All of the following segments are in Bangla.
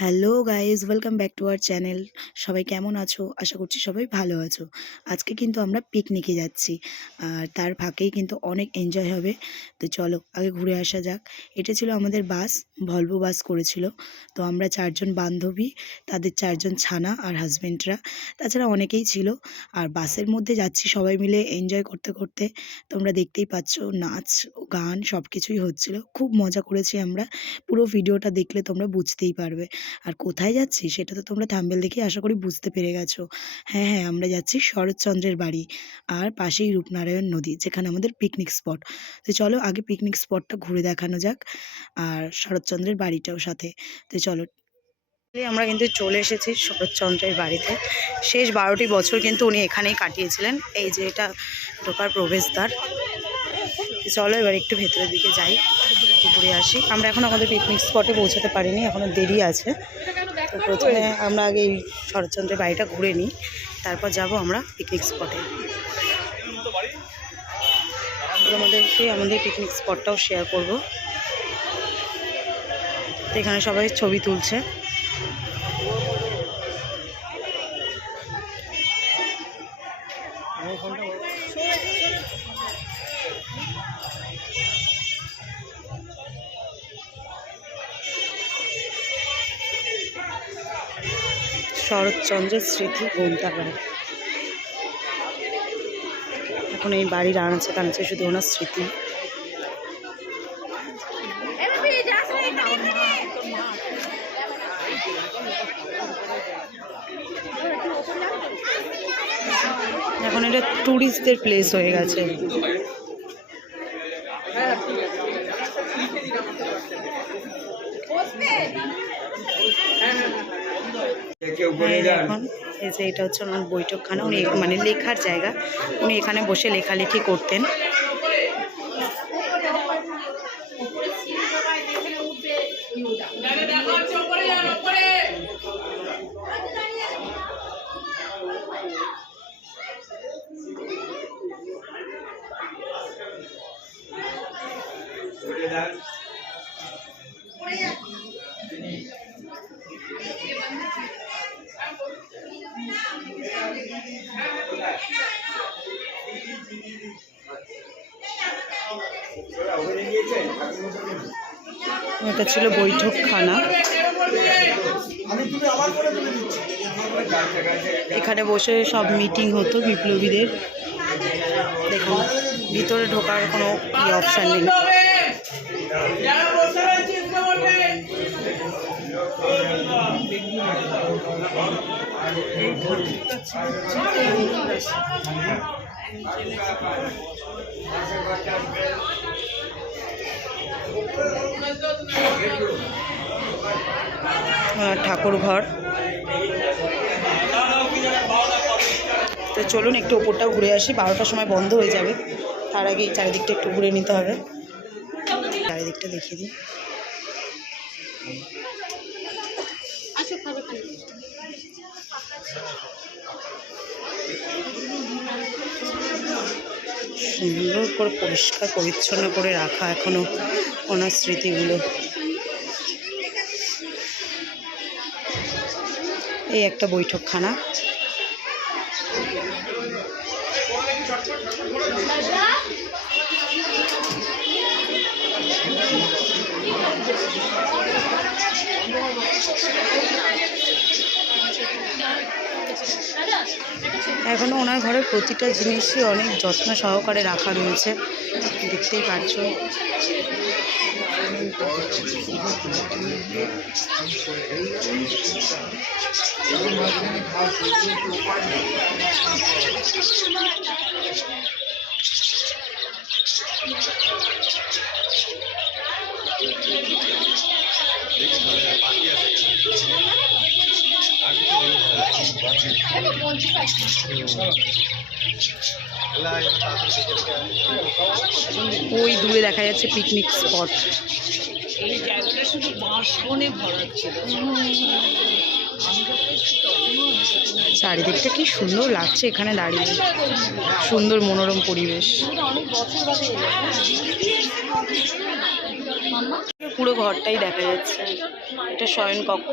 Hello guys welcome back to our channel সবাই কেমন আছো? আশা করছি সবাই ভালো আছো। আজকে কিন্তু আমরা পিকনিকে যাচ্ছি। আর তার ফাঁকেই কিন্তু অনেক এনজয় হবে। তো চলো, আগে ঘুরে আসা যাক। এটা ছিল আমাদের বাস ভলভো বাস করেছিল। তো আমরা চারজন বান্ধবী, তাদের চারজন ছানা আর হাজব্যান্ডরা তাছাড়া অনেকেই ছিল। আর বাসের মধ্যে যাচ্ছি সবাই মিলে এনজয় করতে করতে। তোমরা দেখতেই পাচ্ছ, নাচ, গান সব কিছুই হচ্ছিল। খুব মজা করেছি আমরা। পুরো ভিডিওটা দেখলে তোমরা বুঝতেই পারবে। আর কোথায় যাচ্ছি সেটা তো তোমরা থাম্বেল দেখে আশা করি বুঝতে পেরে গেছো। হ্যাঁ হ্যাঁ আমরা যাচ্ছি শরৎচন্দ্রের বাড়ি আর পাশেই রূপনারায়ণ নদী যেখানে আমাদের পিকনিক স্পট তো চলো আগে পিকনিক স্পটটা ঘুরে দেখানো যাক আর শরৎচন্দ্রের বাড়িটাও সাথে। তো চলো। আমরা কিন্তু চলে এসেছি শরৎচন্দ্রের বাড়িতে। শেষ বারোটি বছর কিন্তু উনি এখানেই কাটিয়েছিলেন। এই যে এটা ঢোকার প্রবেশদ্বার। চলো এবার একটু ভেতরের দিকে যাই। একটু ঘুরে আসি। আমরা এখন আমাদের পিকনিক স্পটে পৌঁছাতে পারিনি এখনও দেরি আছে। তো প্রথমে আমরা আগে এই শরৎচন্দ্রের বাড়িটা ঘুরে নিই, তারপর যাব আমরা পিকনিক স্পটে আমাদেরকে আমাদের পিকনিক স্পটটাও শেয়ার করব। এখানে সবাই ছবি তুলছে। শরৎচন্দ্রের স্মৃতি গ্রন্থাগার। এখন এই বাড়ির আনাচে কানাচে শুধু ওনার স্মৃতি। এখন এটা ট্যুরিস্টদের প্লেস হয়ে গেছে। হ্যাঁ, এখন এই যে এটা হচ্ছে ওনার বৈঠকখানা। উনি মানে লেখার জায়গা। উনি এখানে বসে লেখালেখি করতেন। বলে যান। এটা ছিল বৈঠকখানা। এখানে বসে সব মিটিং হতো বিপ্লবীদের। দেখুন, ভিতরে ঢোকার কোনো অপশান নেই। ওনার ঠাকুর ঘর। তো চলুন একটু ওপরটাও ঘুরে আসি, বারোটার সময় বন্ধ হয়ে যাবে। তার আগে চারিদিকটা একটু ঘুরে নিতে হবে। চারিদিকটা দেখিয়ে দিই। সুন্দর করে পরিষ্কার পরিচ্ছন্ন করে রাখা এখনও ওনার স্মৃতিগুলো। এই একটা বৈঠকখানা। এখনও ওনার ঘরের প্রতিটা জিনিসই অনেক যত্ন সহকারে রাখা রয়েছে। দেখতেই পাচ্ছো। ওই দূরে দেখা যাচ্ছে পিকনিক স্পট এই জায়গাটা শুধু বাঁশ বনে ভরা ছিল। চারিদিকটা কি সুন্দর লাগছে এখানে দাঁড়িয়ে। সুন্দর মনোরম পরিবেশ। পুরো ঘরটাই দেখা যাচ্ছে। এটা শয়ন কক্ষ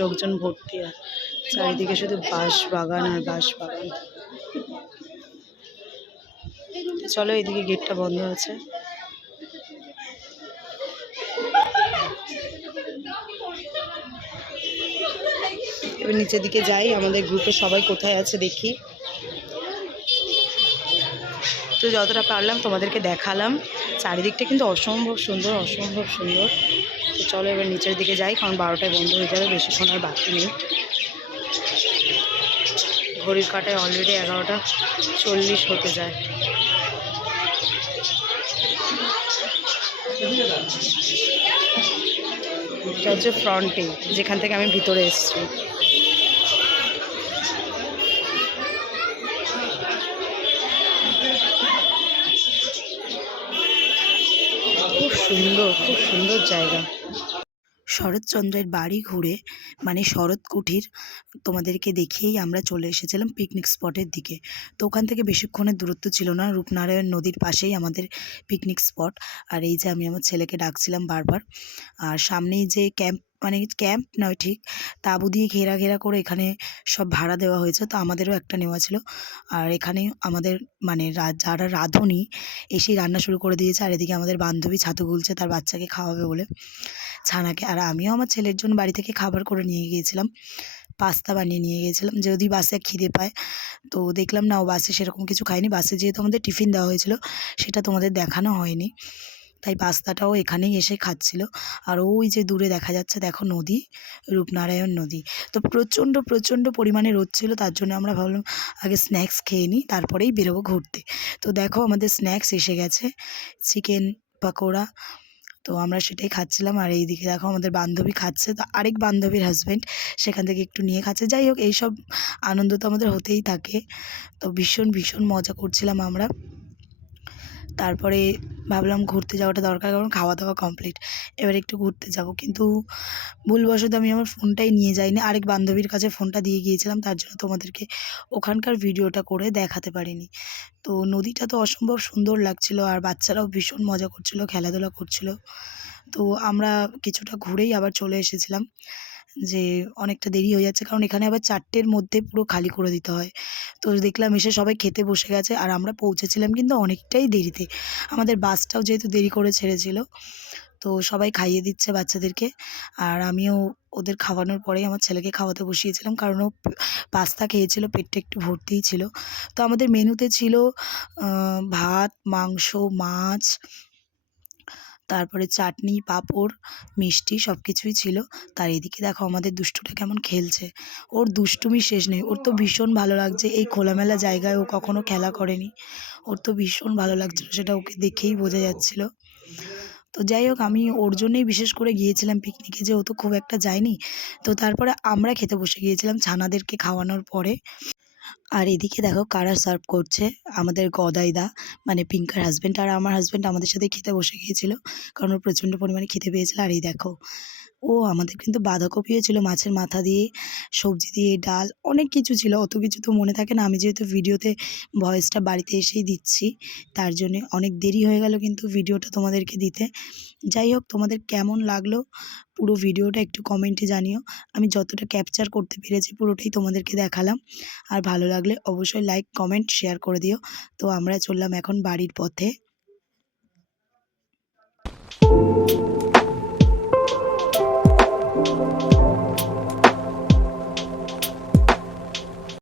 লোকজন ভর্তি আর চারিদিকে শুধু বাঁশ বাগান আর বাঁশ বাগান চলো এদিকে গেটটা বন্ধ আছে। এবার নিচের দিকে যাই, আমাদের গ্রুপে সবাই কোথায় আছে দেখি। তো যতটা পারলাম তোমাদেরকে দেখালাম। চারিদিকটা কিন্তু অসম্ভব সুন্দর অসম্ভব সুন্দর। তো চলো এবার নিচের দিকে যাই, কারণ বারোটায় বন্ধ হয়ে যাবে বেশিক্ষণ আর বাকি নেই। ঘড়ির কাটায় অলরেডি এগারোটা চল্লিশ হতে যায়। এটা হচ্ছে ফ্রন্টে যেখান থেকে আমি ভিতরে এসেছি। খুব সুন্দর খুব সুন্দর জায়গা। শরৎচন্দ্রের বাড়ি ঘুরে মানে শরৎ কুঠির তোমাদেরকে দেখিয়েই আমরা চলে এসেছিলাম পিকনিক স্পটের দিকে। তো ওখান থেকে বেশিক্ষণের দূরত্ব ছিল না, রূপনারায়ণ নদীর পাশেই আমাদের পিকনিক স্পট আর এই যে আমি আমার ছেলেকে ডাকছিলাম বারবার, আর সামনেই যে ক্যাম্প মানে ক্যাম্প নয় ঠিক, তাঁবু দিয়ে ঘেরা ঘেরা করে এখানে সব ভাড়া দেওয়া হয়েছে, তো আমাদেরও একটা নেওয়া ছিল। আর এখানে আমাদের মানে যারা রাঁধুনি, এসেই রান্না শুরু করে দিয়েছে, আর এদিকে আমাদের বান্ধবী ছাতু গুলছে, তার বাচ্চাকে খাওয়াবে বলে। ছানাকে আর আমিও আমার ছেলের জন্য বাড়ি থেকে খাবার করে নিয়ে গিয়েছিলাম। পাস্তা বানিয়ে নিয়ে গিয়েছিলাম। যদি বাসে খিদে পায়, তো দেখলাম না ও বাসে সেরকম কিছু খায়নি। বাসে যেহেতু আমাদের টিফিন দেওয়া হয়েছিল, সেটা তোমাদের দেখানো হয়নি। তাই পাস্তাটাও এখানেই এসে খাচ্ছিল। আর ওই যে দূরে দেখা যাচ্ছে, দেখো নদী, রূপনারায়ণ নদী। তো প্রচণ্ড প্রচণ্ড পরিমাণে রোদ ছিল, তার জন্য আমরা ভাবলাম আগে স্ন্যাক্স খেয়ে নিই, তারপরেই বেরোবো ঘুরতে। তো দেখো আমাদের স্ন্যাক্স এসে গেছে। চিকেন পাকোড়া তো আমরা সেটাই খাচ্ছিলাম। আর এইদিকে দেখো আমাদের বান্ধবী খাচ্ছে। তো আরেক বান্ধবীর হাজব্যান্ড সেখান থেকে একটু নিয়ে খাচ্ছে। যাই হোক, এইসব আনন্দ তো আমাদের হতেই থাকে। তো ভীষণ ভীষণ মজা করছিলাম আমরা। তারপরে ভাবলাম ঘুরতে যাওয়াটা দরকার, কারণ খাওয়া দাওয়া কমপ্লিট এবার একটু ঘুরতে যাব। কিন্তু ভুলবশত আমি আমার ফোনটাই নিয়ে যাইনি। আরেক বান্ধবীর কাছে ফোনটা দিয়ে গিয়েছিলাম, তার জন্য তোমাদেরকে ওখানকার ভিডিওটা করে দেখাতে পারিনি। তো নদীটা তো অসম্ভব সুন্দর লাগছিল, আর বাচ্চারাও ভীষণ মজা করছিল, খেলাধুলা করছিল। তো আমরা কিছুটা ঘুরেই আবার চলে এসেছিলাম। যে অনেকটা দেরি হয়ে যাচ্ছে। কারণ এখানে আবার চারটের মধ্যে পুরো খালি করে দিতে হয়। তো দেখলাম এসে সবাই খেতে বসে গেছে আর আমরা পৌঁছেছিলাম কিন্তু অনেকটাই দেরিতে। আমাদের বাসটাও যেহেতু দেরি করে ছেড়েছিল, তো সবাই খাইয়ে দিচ্ছে বাচ্চাদেরকে। আর আমিও ওদের খাওয়ানোর পরেই আমার ছেলেকে খাওয়াতে বসিয়েছিলাম, কারণ ও পাস্তা খেয়েছিল, পেটটা একটু ভর্তিই ছিল। তো আমাদের মেনুতে ছিল ভাত, মাংস, মাছ তারপরে চাটনি, পাঁপড়, মিষ্টি সব কিছুই ছিল। তার এদিকে দেখো আমাদের দুষ্টুটা কেমন খেলছে। ওর দুষ্টুমি শেষ নেই। ওর তো ভীষণ ভালো লাগছে। এই খোলামেলা জায়গায় ও কখনো খেলা করেনি। ওর তো ভীষণ ভালো লাগছিল, সেটা ওকে দেখেই বোঝা যাচ্ছিল। তো যাই হোক, আমি ওর জন্যই বিশেষ করে গিয়েছিলাম পিকনিকে যে ও তো খুব একটা যায়নি। তো তারপরে আমরা খেতে বসে গিয়েছিলাম ছানাদেরকে খাওয়ানোর পরে। আর এদিকে দেখো কারা সার্ভ করছে? আমাদের গদাইদা মানে পিঙ্কার হাজব্যান্ড আর আমার হাজব্যান্ড আমাদের সাথে খেতে বসে গিয়েছিল। কারণ ওর প্রচণ্ড পরিমাণে খেতে পেয়েছিল। আর এই দেখো ও আমাদের কিন্তু বাঁধাকপিও ছিল মাছের মাথা দিয়ে, সবজি দিয়ে, ডাল, অনেক কিছু ছিল। অত কিছু তো মনে থাকে না। আমি যেহেতু ভিডিওতে ভয়েসটা বাড়িতে এসেই দিচ্ছি, তার জন্যে অনেক দেরি হয়ে গেল কিন্তু ভিডিওটা তোমাদেরকে দিতে। যাই হোক, তোমাদের কেমন লাগল পুরো ভিডিওটা একটু কমেন্টে জানিও। আমি যতটা ক্যাপচার করতে পেরেছি পুরোটাই তোমাদেরকে দেখালাম। আর ভালো লাগলে অবশ্যই লাইক কমেন্ট শেয়ার করে দিও। তো আমরা চললাম এখন বাড়ির পথে।